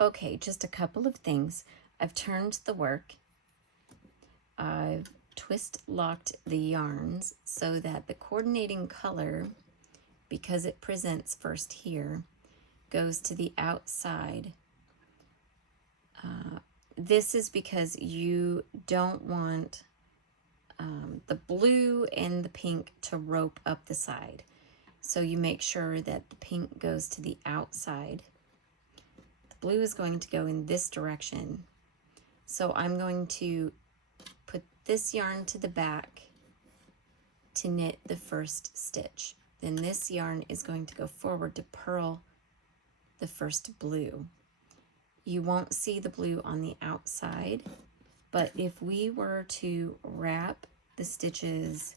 Okay, just a couple of things. I've turned the work. I've twist locked the yarns so that the coordinating color, because it presents first here, goes to the outside. This is because you don't want the blue and the pink to rope up the side. So you make sure that the pink goes to the outside. The blue is going to go in this direction. So I'm going to put this yarn to the back to knit the first stitch. Then this yarn is going to go forward to purl the first blue. You won't see the blue on the outside, but if we were to wrap the stitches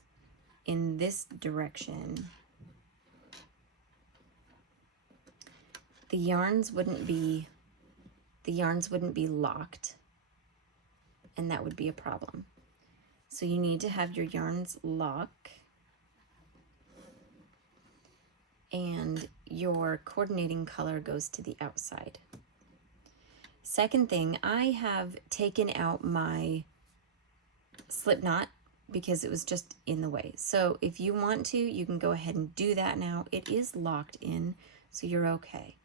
in this direction, the yarns wouldn't be locked, and that would be a problem. So you need to have your yarns lock, and your coordinating color goes to the outside. Second thing, I have taken out my slip knot because it was just in the way. So if you want to, you can go ahead and do that now. It is locked in, so you're okay.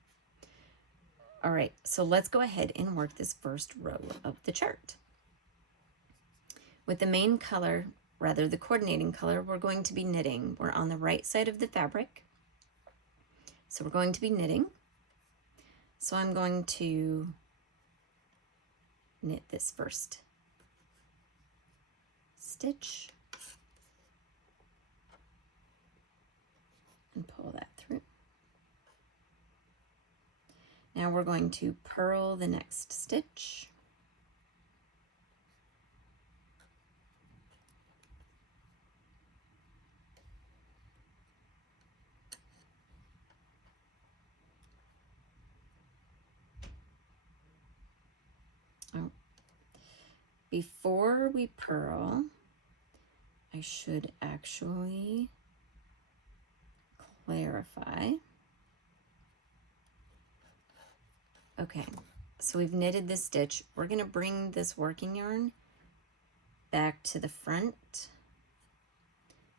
All right, so let's go ahead and work this first row of the chart. With the main color, rather the coordinating color, we're going to be knitting. We're on the right side of the fabric. So we're going to be knitting. So I'm going to knit this first stitch and pull that through. Now we're going to purl the next stitch. Oh, before we purl, I should actually clarify. Okay, so we've knitted this stitch. We're going to bring this working yarn back to the front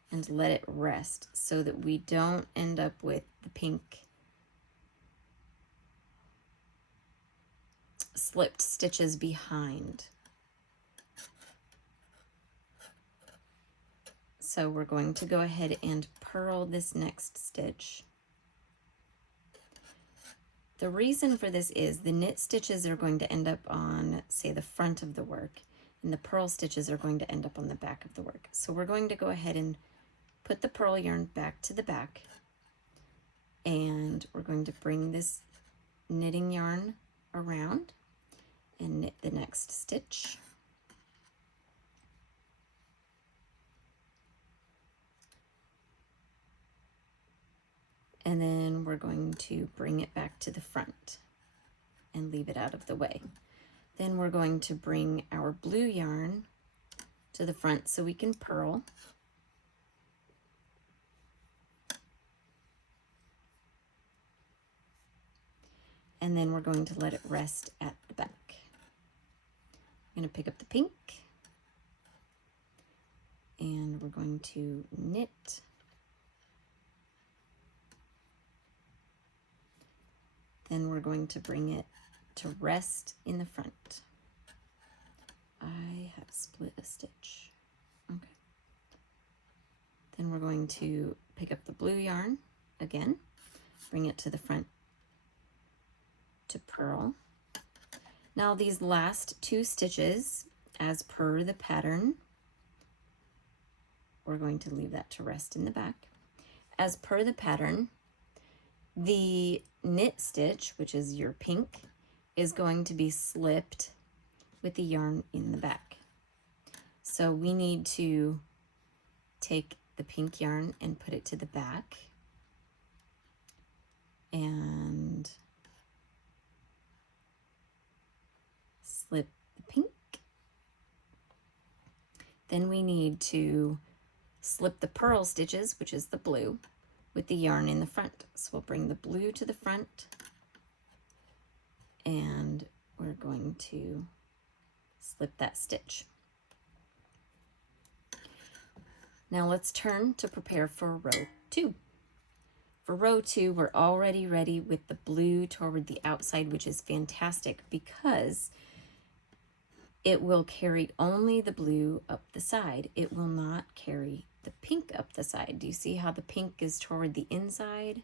and let it rest so that we don't end up with the pink slipped stitches behind. So we're going to go ahead and purl this next stitch. The reason for this is the knit stitches are going to end up on, say, the front of the work, and the purl stitches are going to end up on the back of the work. So we're going to go ahead and put the purl yarn back to the back, and we're going to bring this knitting yarn around and knit the next stitch. And then we're going to bring it back to the front and leave it out of the way. Then we're going to bring our blue yarn to the front so we can purl. And then we're going to let it rest at the back. I'm going to pick up the pink, and we're going to knit. Then we're going to bring it to rest in the front. I have split a stitch. Okay. Then we're going to pick up the blue yarn again, bring it to the front to purl. Now these last two stitches, as per the pattern, we're going to leave that to rest in the back. As per the pattern, the knit stitch, which is your pink, is going to be slipped with the yarn in the back. So we need to take the pink yarn and put it to the back and slip the pink. Then we need to slip the purl stitches, which is the blue, with the yarn in the front. So we'll bring the blue to the front and we're going to slip that stitch. Now let's turn to prepare for row 2. For row 2, we're already ready with the blue toward the outside, which is fantastic because it will carry only the blue up the side. It will not carry the pink up the side. Do you see how the pink is toward the inside?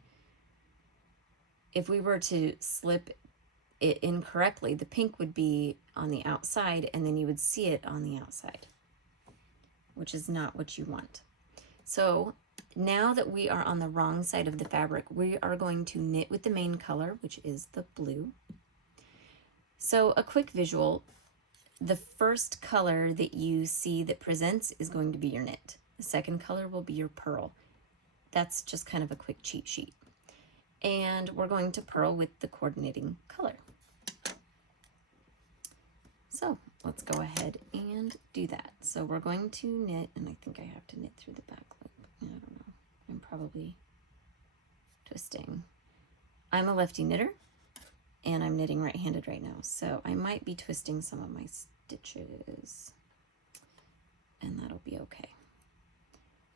If we were to slip it incorrectly, the pink would be on the outside and then you would see it on the outside, which is not what you want. So now that we are on the wrong side of the fabric, we are going to knit with the main color, which is the blue. So a quick visual, the first color that you see that presents is going to be your knit. The second color will be your purl. That's just kind of a quick cheat sheet. And we're going to purl with the coordinating color. So let's go ahead and do that. So we're going to knit, and I think I have to knit through the back loop. I don't know. I'm probably twisting. I'm a lefty knitter, and I'm knitting right-handed right now, so I might be twisting some of my stitches, and that'll be okay.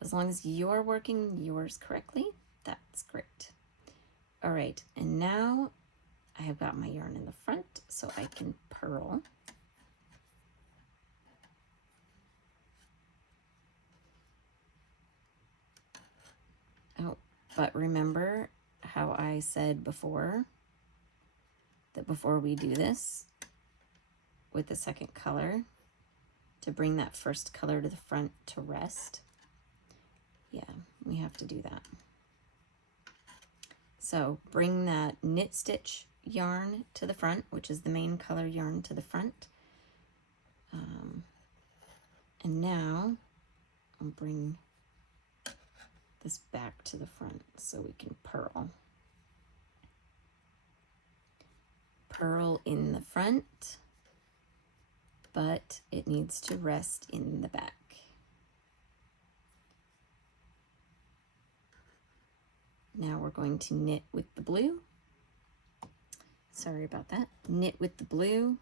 As long as you're working yours correctly, that's great. All right, and now I have got my yarn in the front, so I can purl. Oh, but remember how I said before that before we do this with the second color, to bring that first color to the front to rest? Yeah, we have to do that. So bring that knit stitch yarn to the front, which is the main color yarn, to the front. And now I'll bring this back to the front so we can purl. Purl in the front, but it needs to rest in the back. Now we're going to knit with the blue. Sorry about that. Knit with the blue,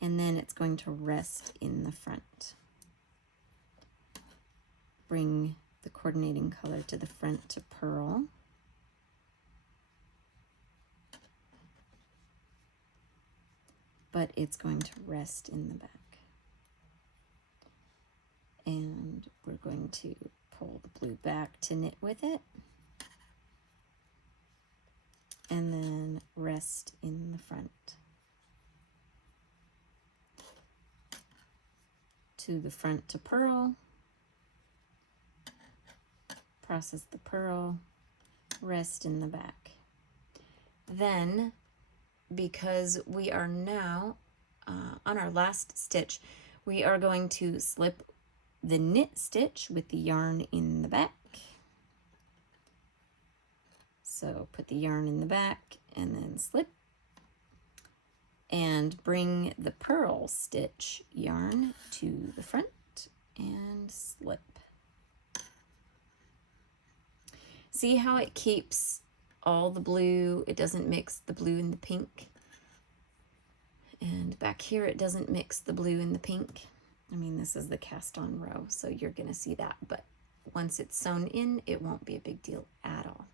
and then it's going to rest in the front. Bring the coordinating color to the front to purl. But it's going to rest in the back. And we're going to pull the blue back to knit with it. And then rest in the front. To the front to purl. Process the purl, rest in the back. Then, because we are now on our last stitch, we are going to slip the knit stitch with the yarn in the back. So put the yarn in the back and then slip, and bring the purl stitch yarn to the front and slip. See how it keeps all the blue? It doesn't mix the blue and the pink. And back here, it doesn't mix the blue and the pink. I mean, this is the cast on row, so you're gonna see that, but once it's sewn in, it won't be a big deal at all.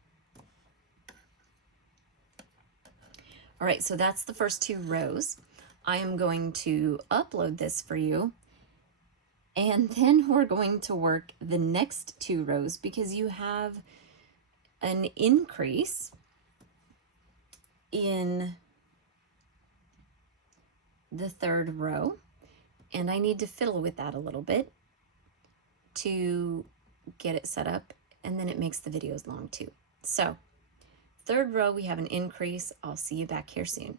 All right, so that's the first 2 rows. I am going to upload this for you, and then we're going to work the next 2 rows because you have an increase in the 3rd row, and I need to fiddle with that a little bit to get it set up, and then it makes the videos long too. So 3rd row, we have an increase. I'll see you back here soon.